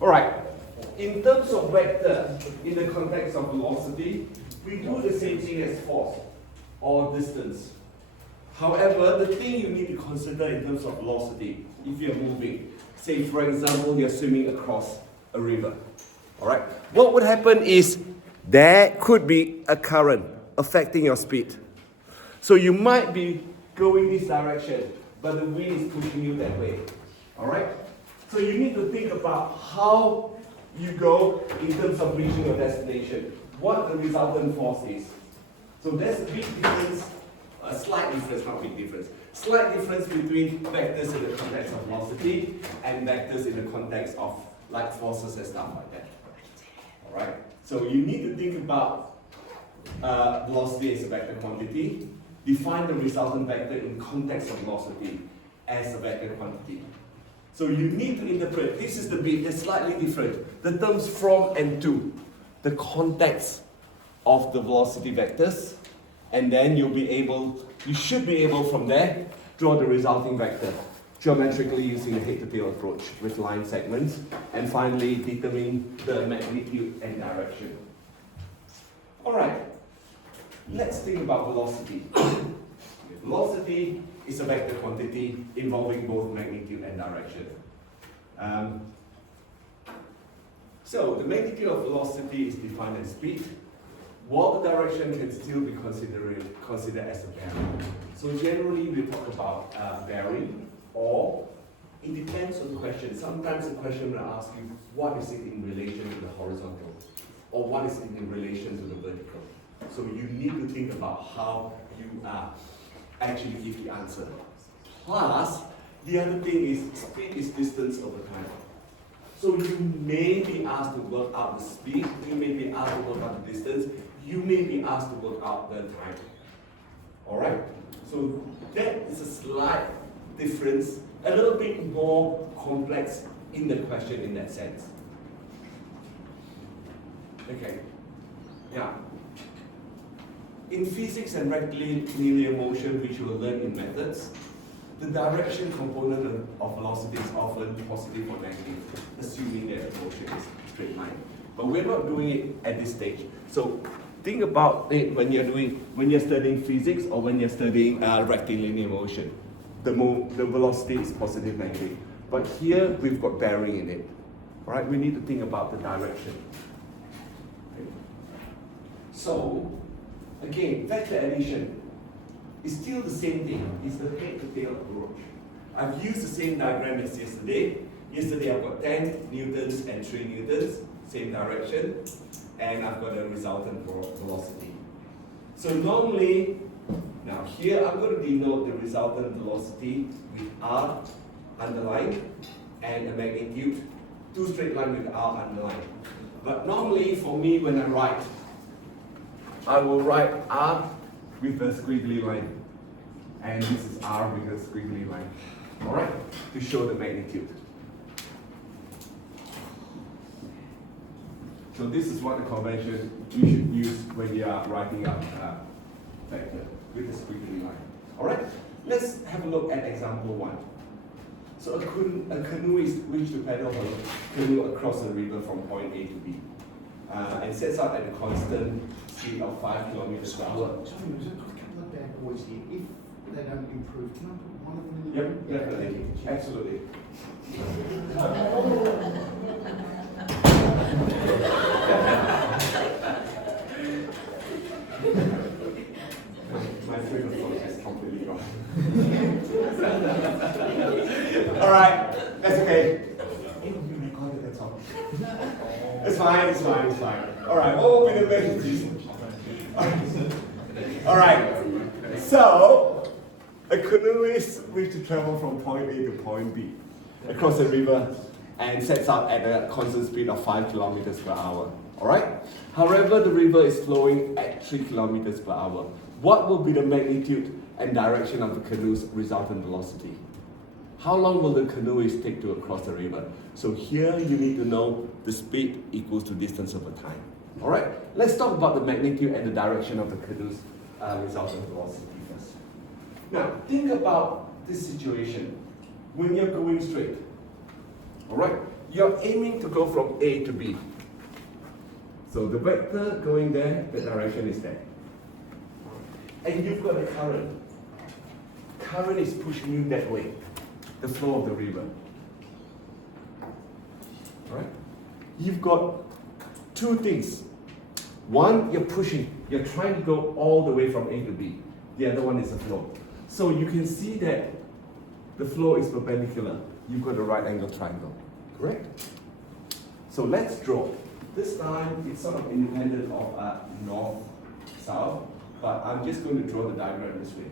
All right. In terms of vector, in the context of velocity, we do the same thing as force or distance. However, the thing you need to consider in terms of velocity, if you're moving, say for example, you're swimming across a river. All right. What would happen is there could be a current affecting your speed. So you might be going this direction, but the wind is pushing you that way. All right. So you need to think about how you go in terms of reaching your destination, what the resultant force is. So there's a big difference, a slight difference, not big difference, slight difference between vectors in the context of velocity and vectors in the context of like forces and stuff like that. All right. So you need to think about velocity as a vector quantity, define the resultant vector in context of velocity as a vector quantity. So you need to interpret, this is the bit that's slightly different, the terms from and to, the context of the velocity vectors, and then you should be able from there, draw the resulting vector, geometrically using a head-to-tail approach with line segments, and finally determine the magnitude and direction. Alright, let's think about velocity. Velocity is a vector quantity involving both magnitude and direction. So the magnitude of velocity is defined as speed, while the direction can still be considered as a bearing. So generally we talk about bearing, or it depends on the question. Sometimes the question will ask you, what is it in relation to the horizontal? Or what is it in relation to the vertical? So you need to think about how you actually give the answer. Plus, the other thing is speed is distance over time. So you may be asked to work out the speed, you may be asked to work out the distance, you may be asked to work out the time. Alright? So that is a slight difference, a little bit more complex in the question in that sense. Okay. Yeah. In physics and rectilinear motion, which you will learn in methods, the direction component of velocity is often positive or negative, assuming that the motion is straight line. But we're not doing it at this stage. So think about it when you're studying physics or when you're studying rectilinear motion. The velocity is positive, negative. But here we've got bearing in it. All right, we need to think about the direction. Okay. So again, vector addition is still the same thing. It's the head-to-tail approach. I've used the same diagram as yesterday. Yesterday I've got 10 newtons and 3 newtons, same direction, and I've got a resultant velocity. So normally, now here I'm going to denote the resultant velocity with R underlined and a magnitude, two straight lines with R underlined. But normally for me when I write, I will write R with a squiggly line. And this is R with a squiggly line. Alright? To show the magnitude. So this is what the convention you should use when you are writing out vector with a squiggly line. Alright? Let's have a look at example 1. So a canoeist wishes to paddle a canoe across a river from point A to B. And sets out at a constant speed of 5 kilometers per hour. Sorry, there's a couple of bad boys here. If they don't improve, can I put one of them in the Yep, room? definitely. Absolutely. My favorite thought is completely gone. Alright, that's okay. That's all. It's fine, it's fine, it's fine. Alright, what will be the magnitude? Alright, so a canoeist wishes to travel from point A to point B across the river and sets out at a constant speed of 5 kilometers per hour. Alright? However, the river is flowing at 3 kilometers per hour. What will be the magnitude and direction of the canoe's resultant velocity? How long will the canoeist take to cross the river? So here you need to know the speed equals to distance over time. Alright, let's talk about the magnitude and the direction of the canoe's resultant velocity first. Now, think about this situation when you're going straight. Alright, you're aiming to go from A to B. So the vector going there, the direction is there. And you've got a current. Current is pushing you that way, the flow of the river. Alright? You've got two things. One, you're pushing, you're trying to go all the way from A to B. The other one is the flow. So you can see that the flow is perpendicular. You've got a right angle triangle, correct? So let's draw. This time it's sort of independent of north, south, but I'm just going to draw the diagram this way.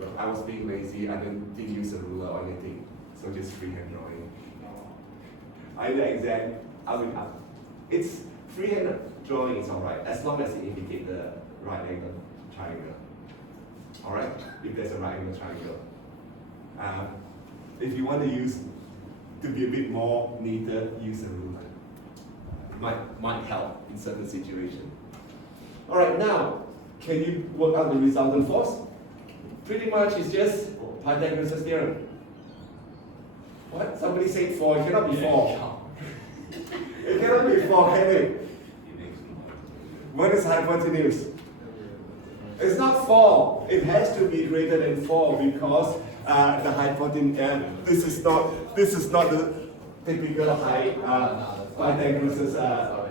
Well, I was being lazy, I didn't use a ruler or anything, so just freehand drawing. Either exact, it's freehand drawing is alright, as long as you indicate the right angle triangle. Alright, if there's a right angle triangle. If you want to be a bit more neater, use a ruler. Might help in certain situations. Alright, now, can you work out the resultant force? Pretty much it's just Pythagoras' theorem. What? Somebody said 4, it cannot be 4. It cannot be 4, can it? What is hypotenuse? It's not 4. It has to be greater than 4 because the hypotenuse. This is not the typical Pythagoras'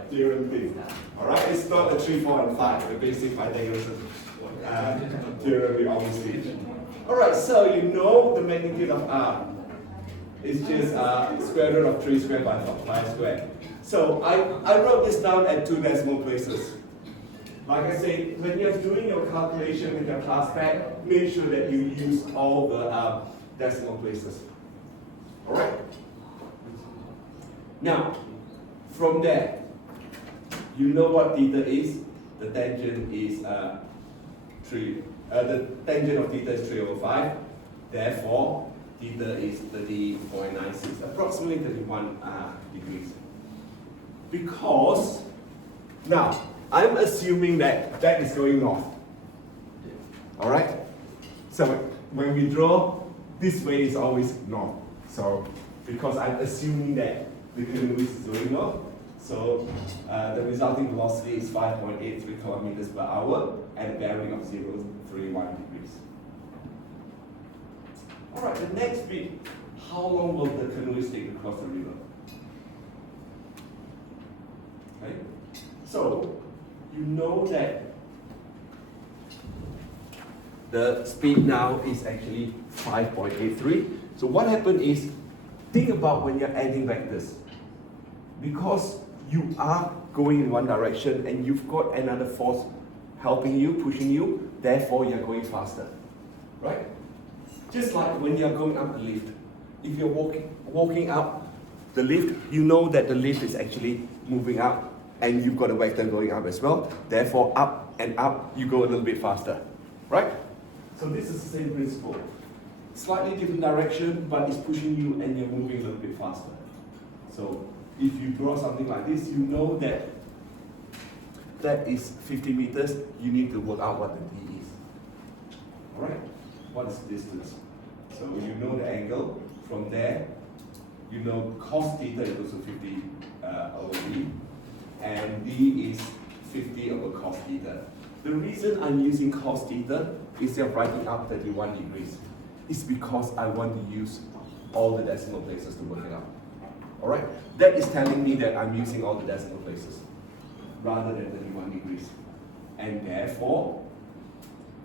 theorem thing. All right, it's not the 3, 4, and 5. The basic Pythagoras theorem we always see. All right, so you know the magnitude of R is just square root of 3 squared by 5 squared. So I wrote this down at 2 decimal places. Like I said, when you're doing your calculation with your class pack, make sure that you use all the decimal places. Alright? Now, from there, you know what theta is. The tangent is the tangent of theta is 3 over 5. Therefore, theta is 30.96, approximately 31 degrees. Because, now, I'm assuming that that is going north. Alright? So when we draw, this way is always north. So because I'm assuming that the canoe is going north, so the resulting velocity is 5.83 kilometers per hour at a bearing of 0.31 degrees. Alright, the next bit, how long will the canoe take across the river? Okay? So you know that the speed now is actually 5.83. So what happened is, think about when you're adding vectors. Because you are going in one direction and you've got another force helping you, pushing you, therefore you're going faster. Right? Just like when you're going up the lift. If you're walking up the lift, you know that the lift is actually moving up and you've got a vector going up as well. Therefore, up and up, you go a little bit faster. Right? So this is the same principle. Slightly different direction, but it's pushing you and you're moving a little bit faster. So if you draw something like this, you know that that is 50 meters. You need to work out what the d is. Alright? What is the distance? So you know the angle. From there, you know cos theta equals to 50 over d. And d is 50 over cos theta. The reason I'm using cos theta instead of writing up 31 degrees is because I want to use all the decimal places to work it out. Alright? That is telling me that I'm using all the decimal places rather than 31 degrees. And therefore,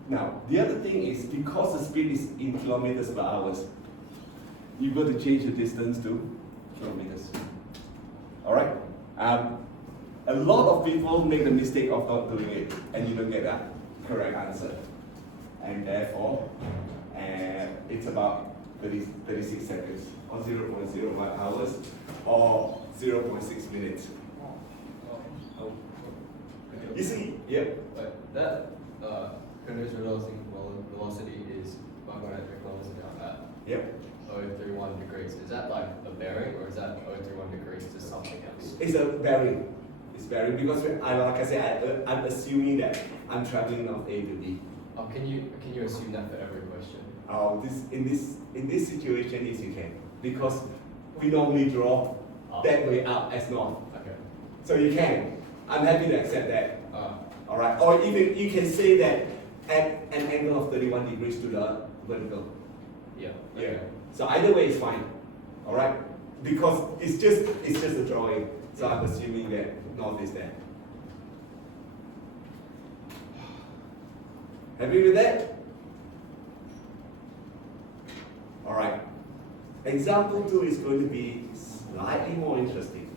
now the other thing is because the speed is in kilometers per hour, you've got to change the distance to kilometers. Alright? A lot of people make the mistake of not doing it and you don't get that correct answer. And therefore, it's about 36 seconds or 0.01 hours or 0.6 minutes. You see? Yep. But that canoe's resulting velocity is 5.83 kilometers an hour at Yep. 0.31 degrees. Is that like a bearing or is that 0.31 degrees to something else? It's a bearing. It's bearing because like I said, I'm assuming that I'm traveling from A to B. Oh, can you assume that for every question? In this situation, yes, you can, because we normally draw that way up as north. Okay. So you can. I'm happy to accept that. Ah. All right. Or even you can say that at an angle of 31 degrees to the vertical. Yeah. Yeah. So either way is fine. All right. Because it's just a drawing. So I'm assuming that north is there. Happy with that? All right. Example 2 is going to be slightly more interesting.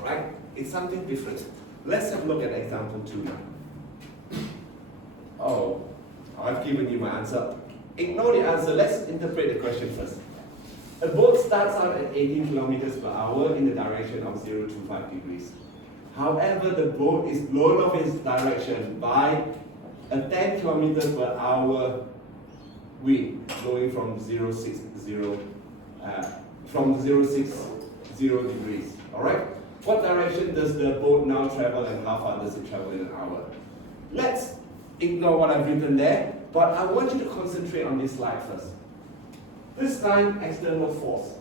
All right? It's something different. Let's have a look at example 2 now. Oh, I've given you my answer. Ignore the answer. Let's interpret the question first. A boat starts out at 18 kilometers per hour in the direction of 0 to 5 degrees. However, the boat is blown off its direction by a 10 kilometers per hour wind blowing from 060 degrees. All right. What direction does the boat now travel, and how far does it travel in an hour? Let's ignore what I've written there, but I want you to concentrate on this slide first. This time, external force.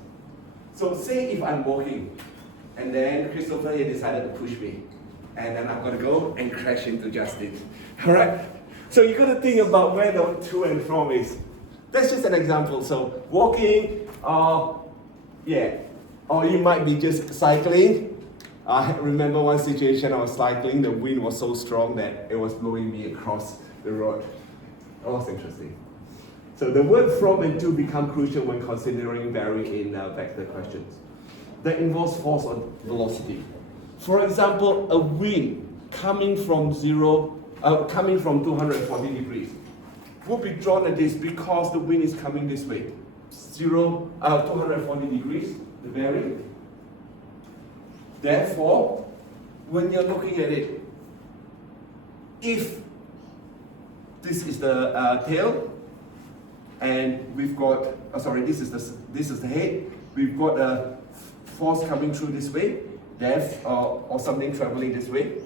So say if I'm walking, and then Christopher here decided to push me, and then I'm going to go and crash into Justin. All right? So you got to think about where the to and from is. That's just an example. So walking, or you might be just cycling. I remember one situation I was cycling, the wind was so strong that it was blowing me across the road. That was interesting. So the word from and to become crucial when considering vary in vector questions. That involves force or velocity. For example, a wind coming from 240 degrees will be drawn at this because the wind is coming this way. 240 degrees, the bearing. Therefore, when you're looking at it, if this is the tail, and we've got, this is the head, we've got a force coming through this way, or something traveling this way,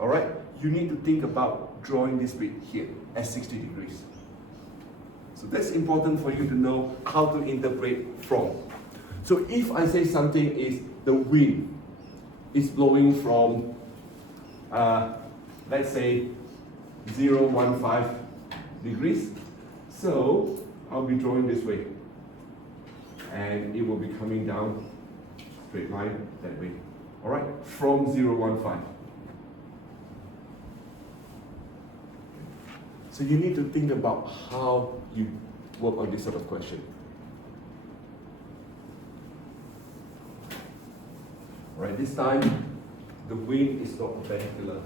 all right? You need to think about drawing this bit here at 60 degrees. So that's important for you to know how to interpret from. So if I say something is the wind is blowing from, let's say, 0.15 degrees, so I'll be drawing this way, and it will be coming down straight line that way. All right, from 0.15. So you need to think about how you work on this sort of question. All right, this time the wind is not perpendicular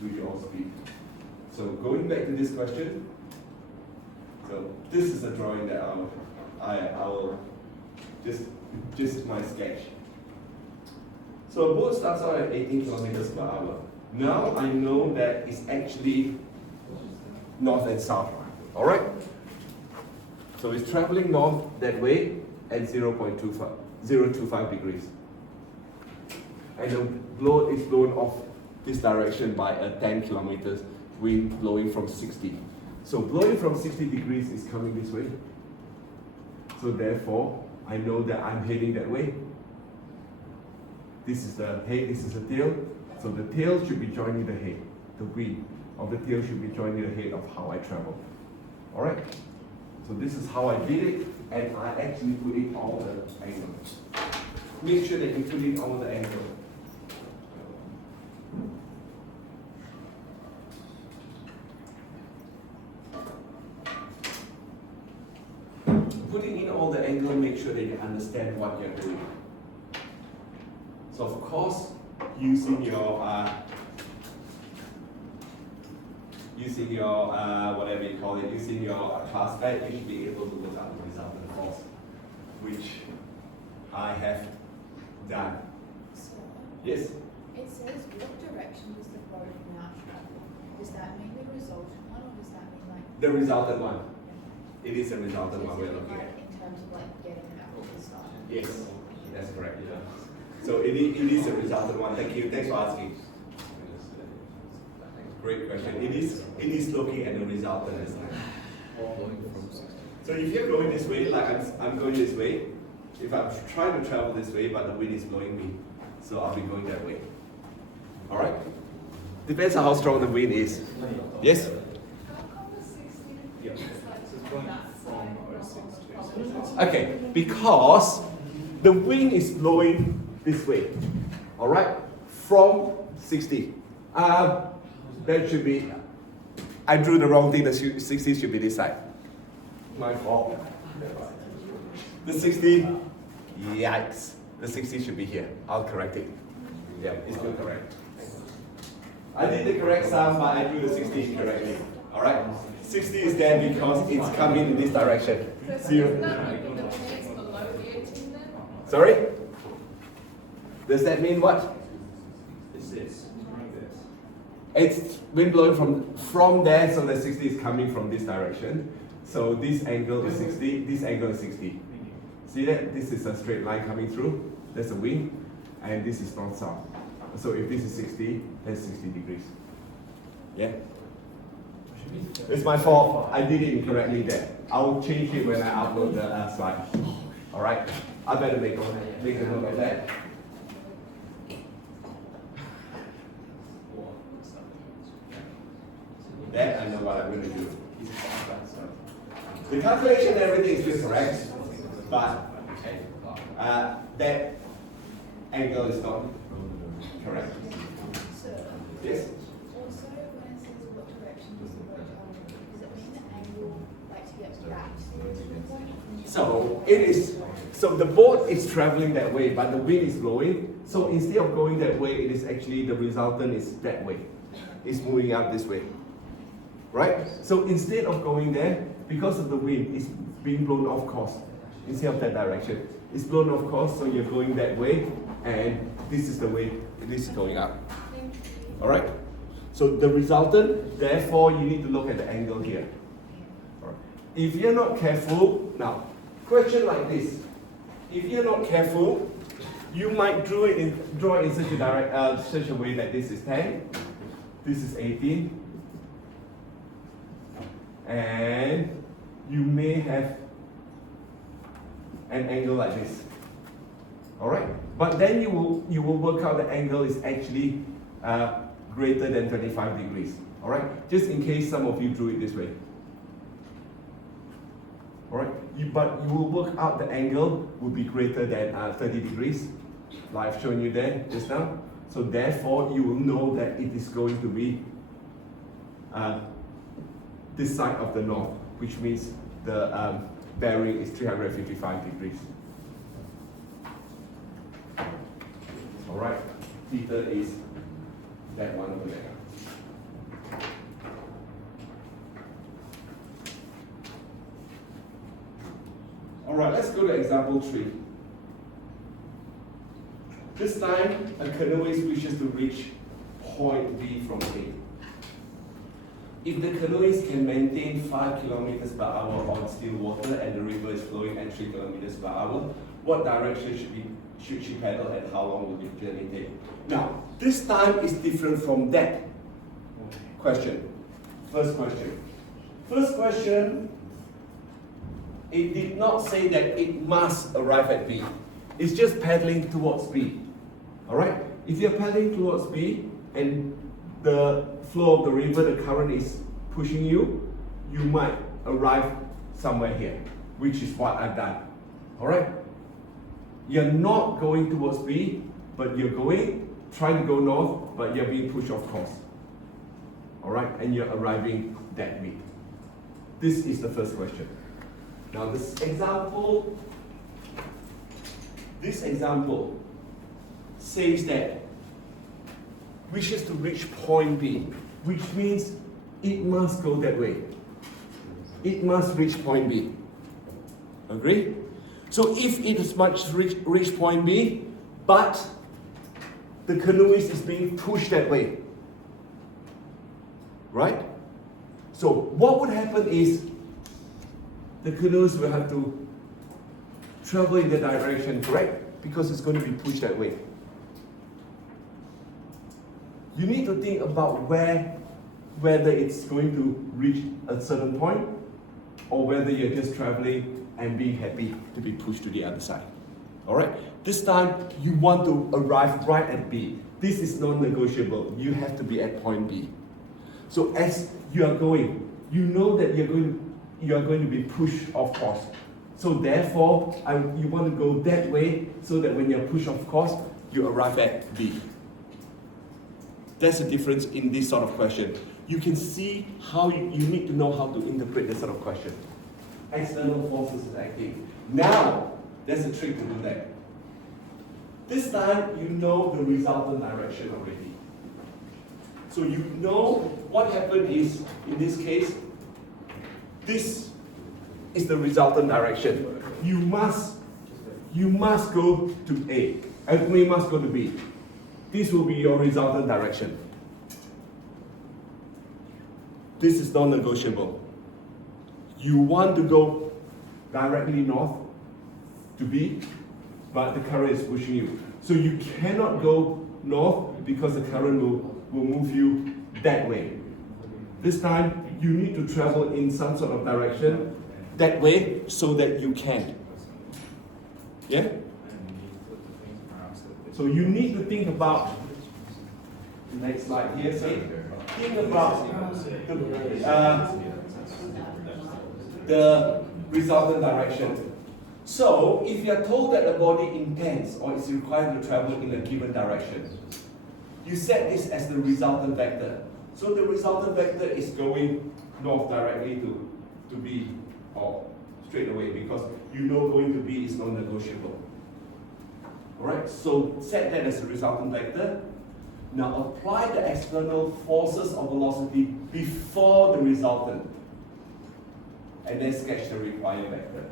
to your speed. So going back to this question, so this is a drawing that I will just my sketch. So a boat starts out at 18 kilometers per hour. Now I know that it's actually north and south. All right. So it's traveling north that way at 0.25 degrees, and the boat is blown off this direction by a 10 kilometers wind blowing from 60. So blowing from 60 degrees is coming this way. So therefore, I know that I'm heading that way. This is the head, this is the tail. So the tail should be joining the head. The wind of the tail should be joining the head of how I travel. All right? So this is how I did it, and I actually put in all the angles. Make sure that you put in all the angles. Putting in all the angle, make sure that you understand what you're doing. So of course, using your whatever you call it, using your class guide, you should be able to look up the resultant force, which I have done. So, Yes? it says what direction does the boat now travel? Does that mean the resultant one, or does that mean like? The resultant one. It is a resultant one we're looking at. Like in terms of like getting it out of the start? Yes, that's correct. So it is a resultant one. Thank you. Thanks for asking. Great question. It is looking at the resultant this time. Blowing from 60. So if you're going this way, like I'm going this way, if I'm trying to travel this way, but the wind is blowing me, so I'll be going that way. All right? Depends on how strong the wind is. Yes? Okay, because the wind is blowing this way. All right? From 60. That should be, I drew the wrong thing, the 60 should be this side. My fault. The 60, yikes. The 60 should be here. I'll correct it. Yeah, it's still correct. I did the correct sum, but I drew the 60 incorrectly. Alright? 60 is there because it's coming in this direction. Zero. Sorry? Does that mean what? It's wind blowing from there, so the 60 is coming from this direction. So this angle is 60, this angle is 60. See that? This is a straight line coming through. That's the wind, and this is north-south. So if this is 60, that's 60 degrees. Yeah? It's my fault. I did it incorrectly there. I'll change it when I upload the slide. Alright? I better make a note of that. That I know what I'm going to do. The calculation and everything is still correct, but that angle is not correct. Yes? Also, when it says what direction does the boat travel, does it mean the angle, like to get back to the point? So it is. So the boat is traveling that way, but the wind is blowing. So instead of going that way, it is actually the resultant is that way. It's moving out this way. Right? So instead of going there, because of the wind, it's being blown off course. Instead of that direction. It's blown off course, so you're going that way, and this is the way this is going up. Alright? So the resultant, therefore, you need to look at the angle here. Alright. If you're not careful, now, question like this. If you're not careful, you might draw it in such a way that this is 10, this is 18, and you may have an angle like this. Alright? But then you will work out the angle is actually greater than 25 degrees. Alright? Just in case some of you drew it this way. Alright? But you will work out the angle will be greater than 30 degrees, like I've shown you there just now. So therefore, you will know that it is going to be this side of the north, which means the bearing is 355 degrees. Alright, theta is that one over there. Alright, let's go to example 3. This time, a canoeist wishes to reach point B from A. If the canoeist can maintain 5 kilometers per hour on still water and the river is flowing at 3 kilometers per hour, what direction should she paddle and how long will the journey take? Now, this time is different from that question. First question. First question, it did not say that it must arrive at B. It's just paddling towards B. Alright? If you're paddling towards B and the flow of the river, the current is pushing you, you might arrive somewhere here, which is what I've done. Alright? You're not going towards B, but you're trying to go north, but you're being pushed off course. Alright? And you're arriving that way. This is the first question. Now this example says that wishes to reach point B, which means it must go that way. It must reach point B. Agree? So if it must reach point B, but the canoeist is being pushed that way, right? So what would happen is the canoeist will have to travel in the direction, correct? Because it's going to be pushed that way. You need to think about whether it's going to reach a certain point or whether you're just traveling and being happy to be pushed to the other side. All right. This time you want to arrive right at B. This is non-negotiable. You have to be at point B. So as you are going, you know that you are going to be pushed off course. So therefore, you want to go that way so that when you're pushed off course, you arrive at B. That's the difference in this sort of question. You can see how you need to know how to interpret this sort of question. External forces is acting. Now, there's a trick to do that. This time, you know the resultant direction already. So you know what happened is, in this case, this is the resultant direction. You must go to A, and we must go to B. This will be your resultant direction. This is non-negotiable. You want to go directly north to B, but the current is pushing you. So you cannot go north because the current will move you that way. This time, you need to travel in some sort of direction that way so that you can. Yeah? So you need to think about, next slide here, so think about the resultant direction. So if you are told that the body intends or is required to travel in a given direction, you set this as the resultant vector. So the resultant vector is going north directly to B, or straight away, because you know going to B is non-negotiable. Alright, so set that as the resultant vector. Now apply the external forces of velocity before the resultant, and then sketch the required vector.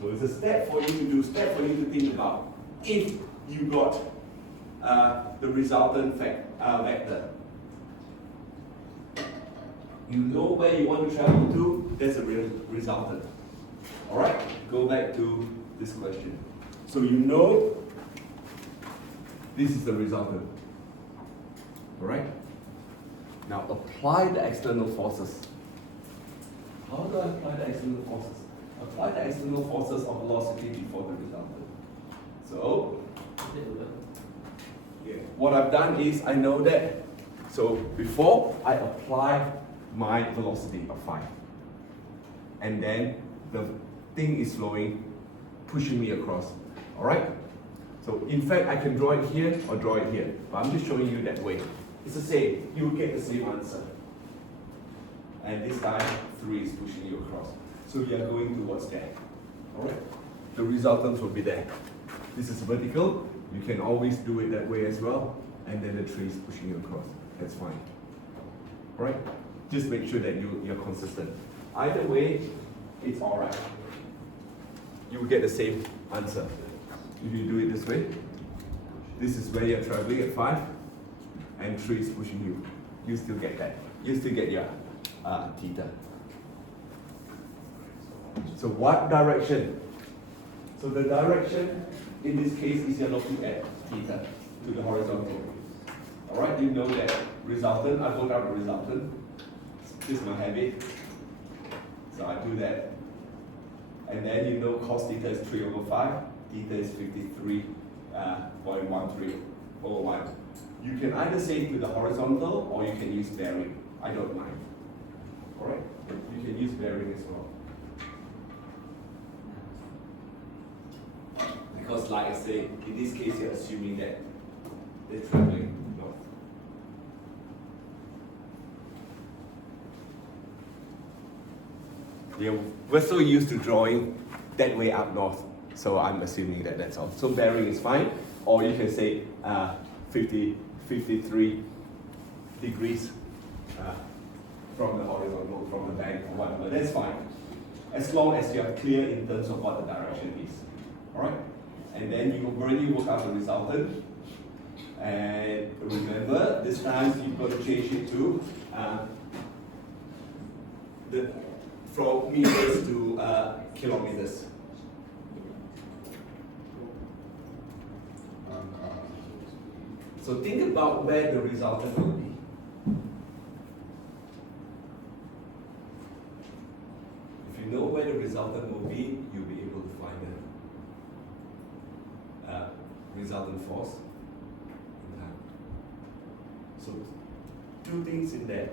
So it's a step for you to do, step for you to think about. If you got the resultant vector, you know where you want to travel to, that's a real resultant. Alright, go back to this question. So you know this is the resultant. Alright? Now apply the external forces. How do I apply the external forces? Apply the external forces of velocity before the resultant. So, what I've done is I know that. So before I apply my velocity of 5, and then the thing is flowing, pushing me across. Alright? So in fact I can draw it here or draw it here, but I'm just showing you that way. It's the same, you will get the same answer. And this time 3 is pushing you across. So you are going towards that. Alright? The resultants will be there. This is vertical, you can always do it that way as well, and then the 3 is pushing you across. That's fine. Alright? Just make sure that you're consistent. Either way, it's alright. You will get the same answer. If you do it this way, this is where you're traveling at 5, and 3 is pushing you. You still get that. You still get your theta. So what direction? So the direction in this case is you're looking at theta to the horizontal. Alright, you know that resultant, I wrote out the resultant. This is my habit. So I do that. And then you know cos theta is 3 over 5, theta is 53.1301. You can either say to the horizontal or you can use bearing. I don't mind. Alright? You can use bearing as well. Because like I say, in this case you're assuming that they're traveling north. Yeah, we're so used to drawing that way up north, so I'm assuming that that's all. So bearing is fine, or you can say 53 degrees from the horizontal, from the bank or whatever, that's fine. As long as you're clear in terms of what the direction is. Alright? And then you already work out the resultant. And remember, this time you've got to change it to from meters to kilometers. So think about where the resultant will be. If you know where the resultant will be, you'll be able to find them. resultant force in time. So two things in there.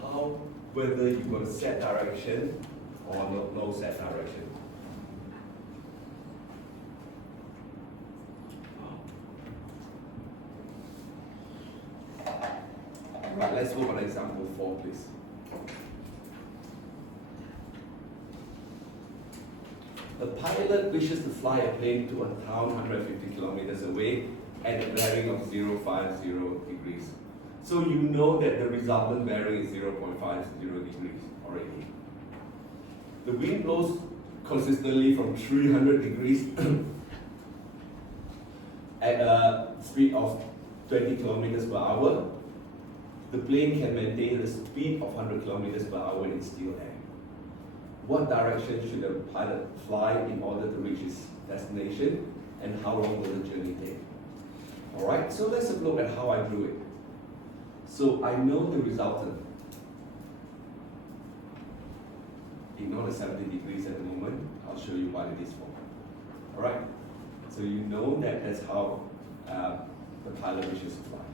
How, whether you've got a set direction or no set direction. Right, let's look at example 4, please. A pilot wishes to fly a plane to a town 150 kilometers away at a bearing of 050 degrees. So you know that the resultant bearing is 0.50 degrees already. The wind blows consistently from 300 degrees at a speed of 20 kilometers per hour. The plane can maintain a speed of 100 kilometers per hour in still air. What direction should the pilot fly in order to reach his destination, and how long will the journey take? Alright, so let's have a look at how I drew it. So I know the resultant. Ignore the 70 degrees at the moment. I'll show you what it is for. Alright, so you know that that's how the pilot wishes to fly.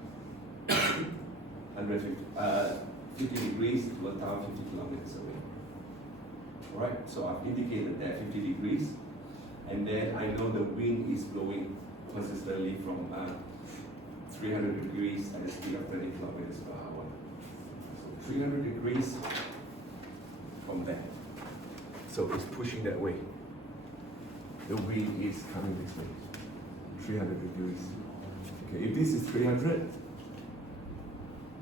50 degrees to a town 50 kilometers away. Alright, so I've indicated that 50 degrees, and then I know the wind is blowing consistently from 300 degrees at a speed of 20 kilometers per hour. So 300 degrees from there. So it's pushing that way. The wind is coming this way. 300 degrees. Okay, if this is 300,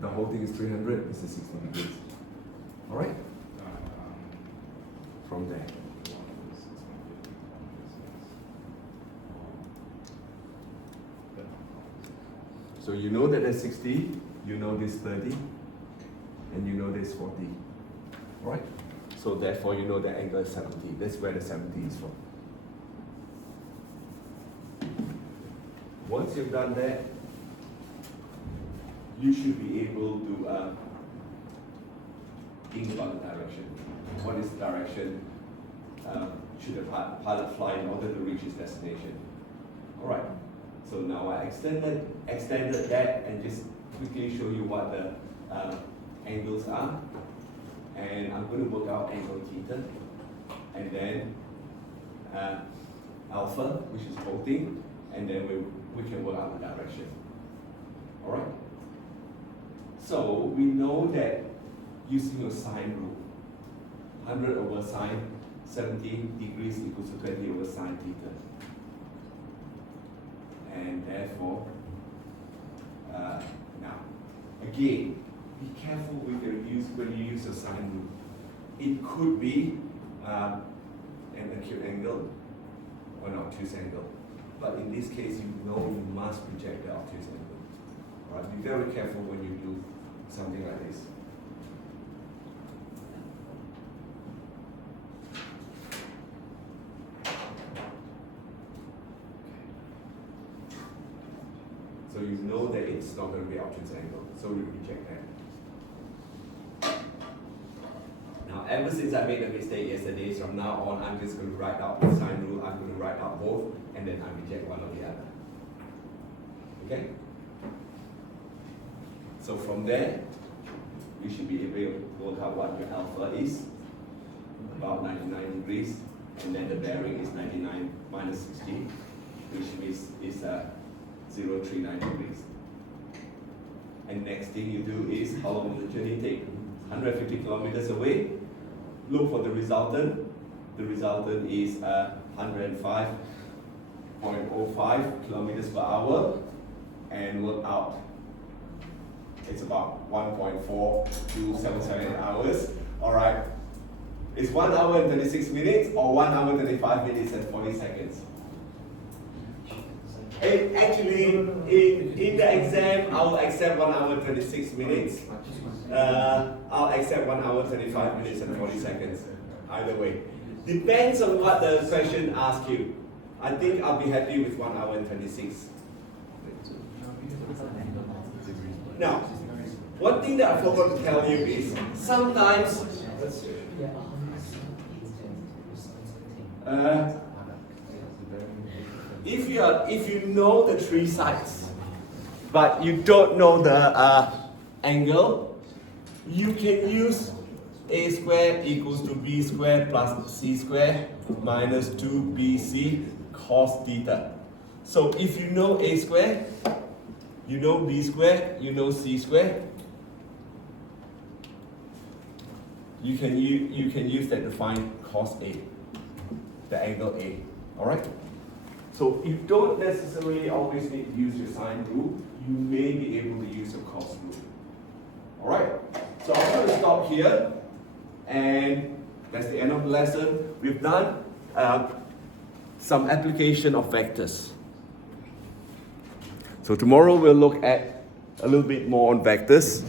the whole thing is 300, this is 60 degrees. Alright? From there. So you know that there's 60, you know there's 30, and you know there's 40. Alright? So therefore you know the angle is 70. That's where the 70 is from. Once you've done that, you should be able to think about the direction. What is the direction should the pilot fly in order to reach his destination? Alright, so now I extended that and just quickly show you what the angles are. And I'm going to work out angle theta, and then alpha, which is floating, and then we can work out the direction. Alright? So we know that using your sine rule, 100 over sine 70 degrees equals to 20 over sine theta. And therefore, now, again, be careful with when you use your sine rule. It could be an acute angle or an obtuse angle. But in this case, you know you must reject the obtuse angle. All right? Be very careful when you do something like this. So you know that it's not going to be obtuse angle, so we reject that. Now, ever since I made a mistake yesterday, from now on, I'm just going to write out the sine rule. I'm going to write out both, and then I reject one or the other. Okay? So from there, you should be able to work out what your alpha is, about 99 degrees, and then the bearing is 99 minus 60, which is 039 degrees. And next thing you do is, how long will the journey take? 150 kilometers away. Look for the resultant. The resultant is 105.05 kilometers per hour, and work out. It's about 1.4277 hours. All right. It's 1 hour and 36 minutes, or 1 hour 35 minutes and 40 seconds. Actually, in the exam, I will accept 1 hour 36 minutes. I'll accept 1 hour 35 minutes and 40 seconds. Either way. Depends on what the question asks you. I think I'll be happy with 1 hour and 26. Now, one thing that I forgot to tell you is sometimes if you know the three sides, but you don't know the angle, you can use a squared equals to b squared plus c squared minus 2bc cos theta. So if you know a squared, you know b squared, you know c squared, you can use that to find cos A, the angle A. Alright? So you don't necessarily always need to use your sine rule. You may be able to use your cos rule. Alright? So I'm going to stop here, and that's the end of the lesson. We've done some application of vectors. So tomorrow we'll look at a little bit more on vectors.